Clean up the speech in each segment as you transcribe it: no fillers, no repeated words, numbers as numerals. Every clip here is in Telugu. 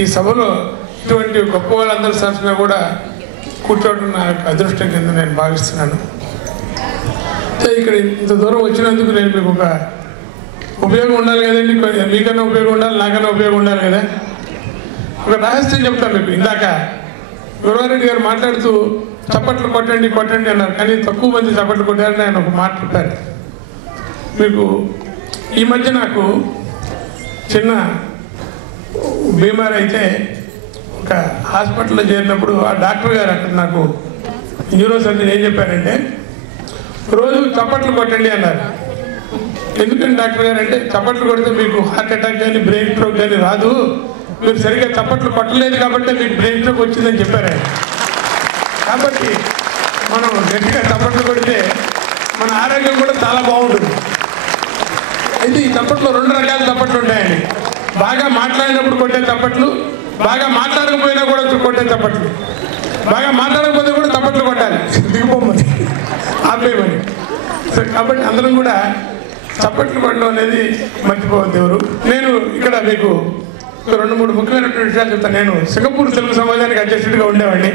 ఈ సభలో ఇటువంటి గొప్ప వాళ్ళందరి సరసన కూడా కూర్చోవడం నా యొక్క అదృష్టం కింద నేను భావిస్తున్నాను. ఇక్కడ ఇంత దూరం వచ్చినందుకు నేను మీకు ఒక ఉపయోగం ఉండాలి కదండి, మీకన్నా ఉపయోగం ఉండాలి, నాకన్నా ఉపయోగం ఉండాలి కదా. ఒక రహస్యం చెప్తాను మీకు. ఇందాక గురవారెడ్డి గారు మాట్లాడుతూ చప్పట్లు కొట్టండి కొట్టండి అన్నారు, కానీ తక్కువ మంది చప్పట్లు కొట్టారని ఆయన ఒక మాట చెప్పారు. మీకు ఈ మధ్య నాకు చిన్న బీమార్ అయితే ఒక హాస్పిటల్లో చేరినప్పుడు ఆ డాక్టర్ గారు అక్కడ నాకు న్యూరో సర్జన్ ఏం చెప్పారంటే రోజు చప్పట్లు కొట్టండి అన్నారు. ఎందుకంటే డాక్టర్ గారు అంటే చప్పట్లు కొడితే మీకు హార్ట్ అటాక్ కానీ బ్రెయిన్ స్ట్రోక్ కానీ రాదు, మీరు సరిగ్గా చప్పట్లు కొట్టలేదు కాబట్టి మీకు బ్రెయిన్ స్ట్రోక్ వచ్చిందని చెప్పారు. కాబట్టి మనం గట్టిగా చప్పట్లు కొడితే మన ఆరోగ్యం కూడా చాలా బాగుంటుంది. అయితే ఈ చప్పట్లో 2 రకాల చప్పట్లు ఉంటాయండి. బాగా మాట్లాడినప్పుడు కొట్టే చప్పట్లు, బాగా మాట్లాడకపోయినా కూడా కొట్టే చప్పట్లు. బాగా మాట్లాడకపోతే కూడా చప్పట్లు కొట్టాలి, దిగిపోమని ఆపేయమని. సో కాబట్టి అందరం కూడా చప్పట్లు కొట్టడం అనేది మర్చిపోవద్దు ఎవరు. నేను ఇక్కడ మీకు 2-3 ముఖ్యమైనటువంటి విషయాలు చెప్తాను. నేను సింగపూర్ తెలుగు సమాజానికి అధ్యక్షుడిగా ఉండేవాడిని.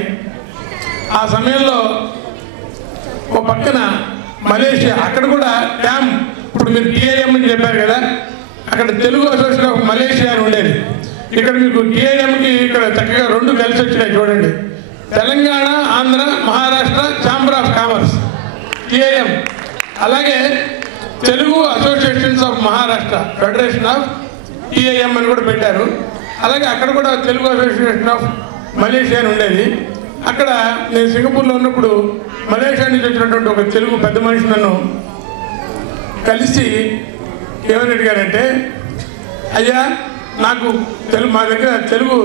ఆ సమయంలో ఓ పక్కన మలేషియా, అక్కడ కూడా ట్యామ్, ఇప్పుడు మీరు టీఐఎం అని చెప్పారు కదా, అక్కడ తెలుగు అసోసియేషన్ ఆఫ్ మలేషియా అని ఉండేది. ఇక్కడ మీకు టీఐఎంకి ఇక్కడ చక్కగా 2 కలిసి వచ్చినాయి చూడండి. Telangana, Andhra, Maharashtra chamber of commerce TIM, అలాగే Telugu associations of Maharashtra federation of TIM అని కూడా పెట్టారు. అలాగే అక్కడ కూడా తెలుగు అసోసియేషన్ ఆఫ్ మలేషియా అని ఉండేది. అక్కడ నేను సింగపూర్లో ఉన్నప్పుడు మలేషియా నుంచి వచ్చినటువంటి ఒక తెలుగు పెద్ద మనిషి నన్ను కలిసి ఏమని అడిగారంటే, అయ్యా నాకు మా దగ్గర తెలుగు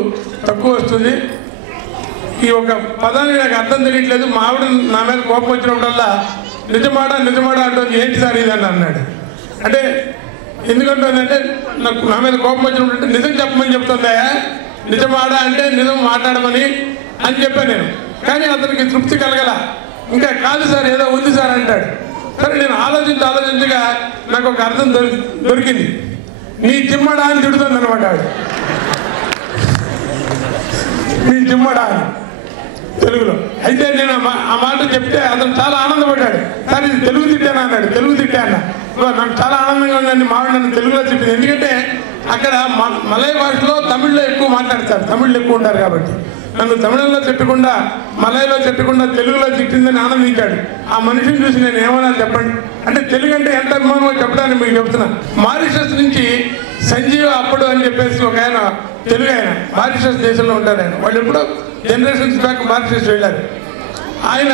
తక్కువ వస్తుంది, ఈ ఒక పదాన్ని నాకు అర్థం తెలియట్లేదు, మా ఆవిడ నా మీద కోపం వచ్చినప్పుడల్లా నిజమాడా నిజమాడా అంటుంది, ఏంటి సార్ ఇదని అన్నాడు. అంటే ఎందుకంటుందంటే నాకు నా మీద కోపం వచ్చినప్పుడు నిజం చెప్పమని చెప్తుందా, నిజమాడా అంటే నిజం మాట్లాడమని అని చెప్పాను నేను. కానీ అతనికి తృప్తి కలగల. ఇంకా కాదు సార్ ఏదో ఉంది సార్ అంటాడు. సరే నేను ఆలోచించగా నాకు ఒక అర్థం దొరికింది. నీ చిమ్మడా అని తిడుతుంది అనమాట ఆవిడ. నీ చిమ్మడా అని తెలుగులో. అయితే నేను ఆ మాట చెప్తే అతను చాలా ఆనందపడ్డాడు. సార్ ఇది తెలుగు తిట్టానా అన్నాడు. తెలుగు తిట్టానా, నాకు చాలా ఆనందంగా ఉందండి మావిడ నన్ను తెలుగులో చెప్పింది. ఎందుకంటే అక్కడ మలయ భాషలో తమిళ్లో ఎక్కువ మాట్లాడతారు, తమిళ్లు ఎక్కువ ఉంటారు కాబట్టి. నన్ను తమిళంలో తిట్టకుండా మలయలో తిట్టకుండా తెలుగులో తిట్టిందని ఆనందించాడు. ఆ మనిషిని చూసి నేను ఏమన్నా చెప్పండి అంటే తెలుగు అంటే ఎంత అభిమానమో చెప్పడానికి మీకు చెప్తున్నా. మారిషస్ నుంచి సంజీవ అప్పుడు అని చెప్పేసి ఒక ఆయన తెలుగు ఆయన మారిషస్ దేశంలో ఉంటారు. ఆయన వాళ్ళు ఎప్పుడో జనరేషన్స్ బ్యాక్ మారిషస్ వెళ్ళారు. ఆయన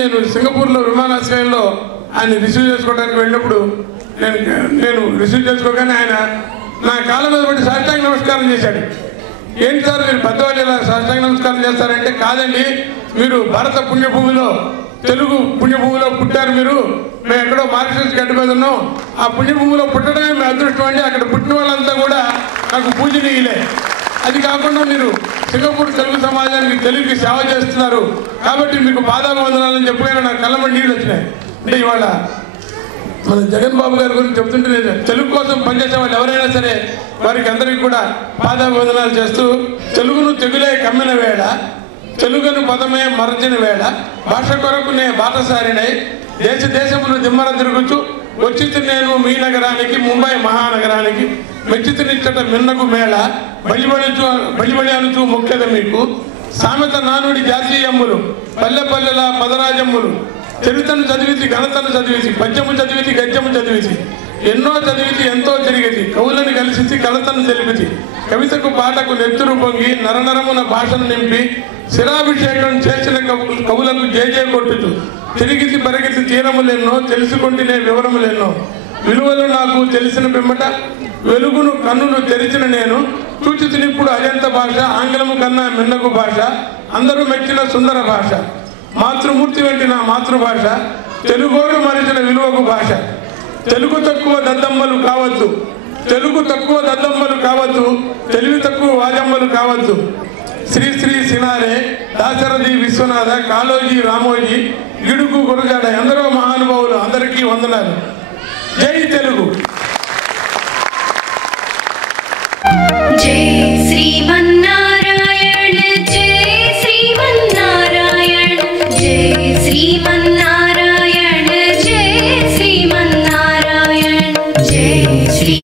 నేను సింగపూర్లో విమానాశ్రయంలో ఆయన రిసీవ్ చేసుకోవడానికి వెళ్ళినప్పుడు నేను రిసీవ్ చేసుకోగానే ఆయన నా కాళ్ళ మీద పడి సాష్టాంగ నమస్కారం చేశాడు. ఏంటి సార్ మీరు పెద్దవాళ్ళు ఇలా సాష్టాంగ నమస్కారం చేస్తారంటే, కాదండి మీరు భారత పుణ్యభూమిలో తెలుగు పుణ్యభూమిలో పుట్టారు, మేము ఎక్కడో మారిషస్ గడ్డ మీద ఉన్నాం, ఆ పుణ్యభూమిలో పుట్టడమే మేము అదృష్టం అండి, అక్కడ పుట్టిన వాళ్ళంతా కూడా నాకు పూజనీయులే. అది కాకుండా మీరు సింగపూర్ తెలుగు సమాజానికి తెలుగుకి సేవ చేస్తున్నారు కాబట్టి మీకు పాదాభివందనాలని చెప్పగానే నాకు కళ్ళమని నీళ్ళు వచ్చినాయి. అంటే ఇవాళ మన జగన్ బాబు గారి గురించి చెప్తుంటే తెలుగు కోసం పనిచేసే వాళ్ళు ఎవరైనా సరే వారికి అందరికీ కూడా పాదాభివందనాలు చేస్తూ, తెలుగును తెగులే కమ్మిన వేళ, తెలుగును పదమే మరచిన వేళ, భాష కొరకు నే బాటసారినై దేశమును దిమ్మర తిరుగుచు వచ్చితి నేను మీ నగరానికి ముంబై మహానగరానికి మెచ్చితినిచ్చట మిన్నకు మేళ బలిబడి అనుచు ముఖ్యత మీకు సామెత నానుడి జాతీయమ్ములు పల్లె పల్లెల పదరాజమ్ములు చరితను చదివితి ఘనతను చదివితి పద్యము చదివితి గద్యము చదివితి ఎన్నో చదివితి ఎంతో జరిగితి కవులను కలిసి కలతను తెలిపితి కవితకు పాటకు నెత్తురు పొంగి నరనరమున భాషను నింపి శిరాభిషేకం చేసిన కవులకు జేజే కొట్టుచు తిరిగితి పరిగితి తీరములెన్నో తెలుసుకుంటేనే వివరములెన్నో విలువలు నాకు తెలిసిన పిమ్మట వెలుగును కన్నులు తెరిచిన నేను చూచితినిప్పుడు అజంత భాష ఆంగ్లము కన్నా మిన్నకు భాష అందరూ మెచ్చిన సుందర భాష మాతృమూర్తి వంటి నా మాతృభాష తెలుగోడు మరిచిన విలువకు భాష తెలుగు తక్కువ దద్దమ్మలు కావద్దు తెలివి తక్కువ వాజమ్మలు కావద్దు శ్రీ శ్రీ సినారే దాశరథి విశ్వనాథ కాళోజీ రామోజీ గిడుగు గురజాడ ఎందరో మహానుభావులు అందరికీ వందనాలు. జై తెలుగు.